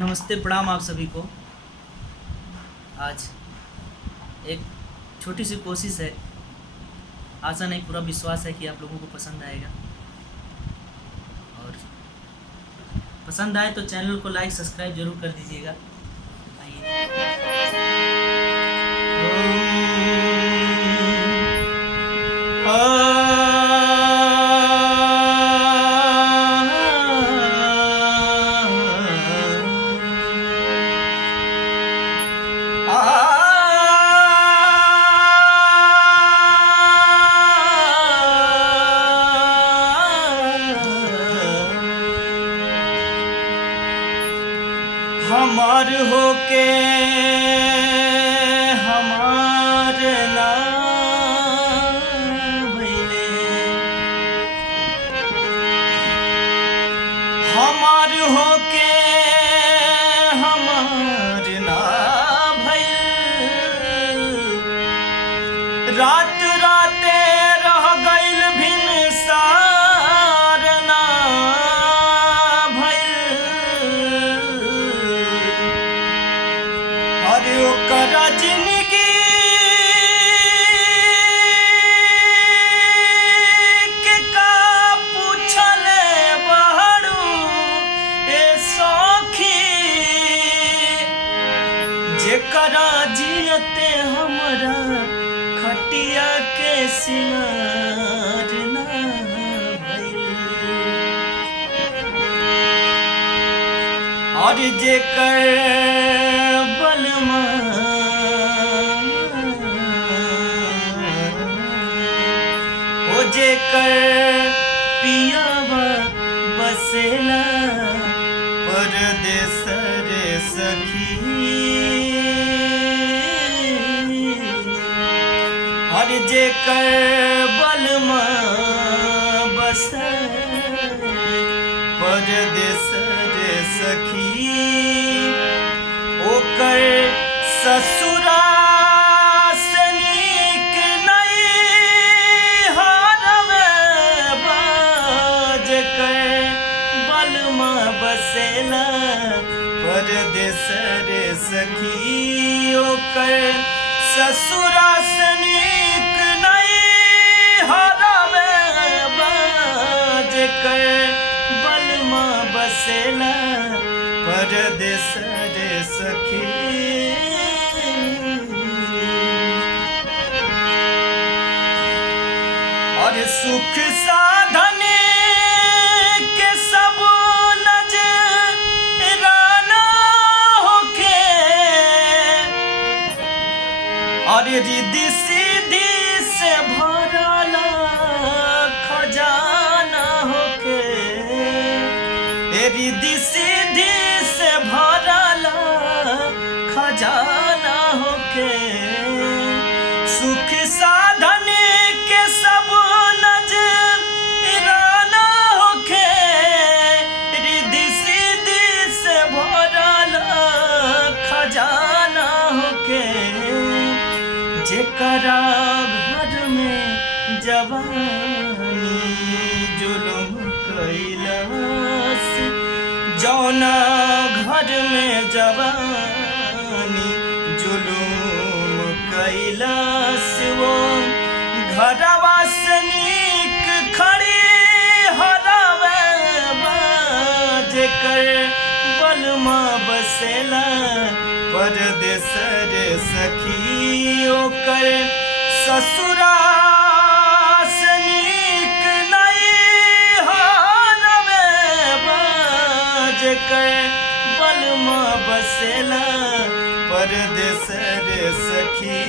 नमस्ते, प्रणाम आप सभी को। आज एक छोटी सी कोशिश है, आशा नहीं पूरा विश्वास है कि आप लोगों को पसंद आएगा। और पसंद आए तो चैनल को लाइक सब्सक्राइब जरूर कर दीजिएगा। हमार होके हमार ना भइले, हमार होके हमार ना भइल, रात राते रह गइल भिनसार ना ओकरा जिंदगी के का पूछले बहरू ए सखी, जेकरा जियते हमरा खटिया के सिंगार ना भइल, और जेकर जेकर पियावा बसेला परदेस रे सखी, और जेकर बलमा बसे परदेस रे सखी, ओकर ससुरा बसेला परदेस रे सखी, ओकर ससुरा से नीक नहीं हरवे जेकर बलमा बसेला परदेस रे सखी। और सुख साधन के सब और रिद्धि सिद्धि से भरला खजाना होके, रिद्धि सिद्धि से भरला खजाना होके, सुख साधन के सब नजराना होके, रिद्धि सिद्धि से भरला खजाना होके, जेकरा घर में जवानी जुलुम कैलास, जौना घर में जवानी जुलुम कैलास, वो घरवा से नीक खड़ी हरावे जेकर बलमा बसेला परदेस रे सखी, ओकर ससुरा से नीक नहीं हरवे जेकर बलमा बसेला परदेस रे सखी।